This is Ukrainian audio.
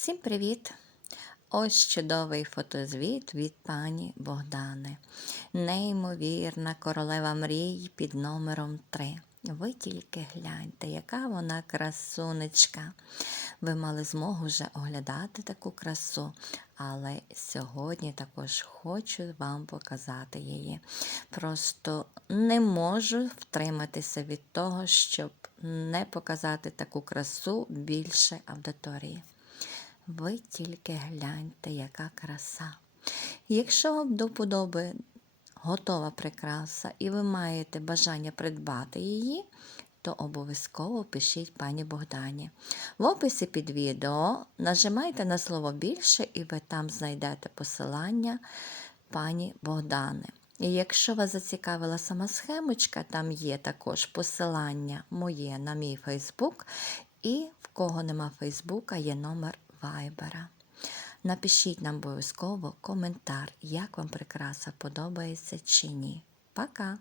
Всім привіт! Ось чудовий фотозвіт від пані Богдани. Неймовірна королева мрій під номером 3. Ви тільки гляньте, яка вона красунечка. Ви мали змогу вже оглядати таку красу, але сьогодні також хочу вам показати її. Просто не можу втриматися від того, щоб не показати таку красу більше аудиторії. Ви тільки гляньте, яка краса. Якщо вам до вподоби готова прикраса і ви маєте бажання придбати її, то обов'язково пишіть пані Богдані. В описі під відео нажимайте на слово більше, і ви там знайдете посилання пані Богдани. І якщо вас зацікавила сама схемочка, там є також посилання моє на мій Фейсбук, і в кого нема Фейсбука, є номер Вайбера. Напишіть нам обов'язково коментар, як вам прикраса подобається чи ні. Пока!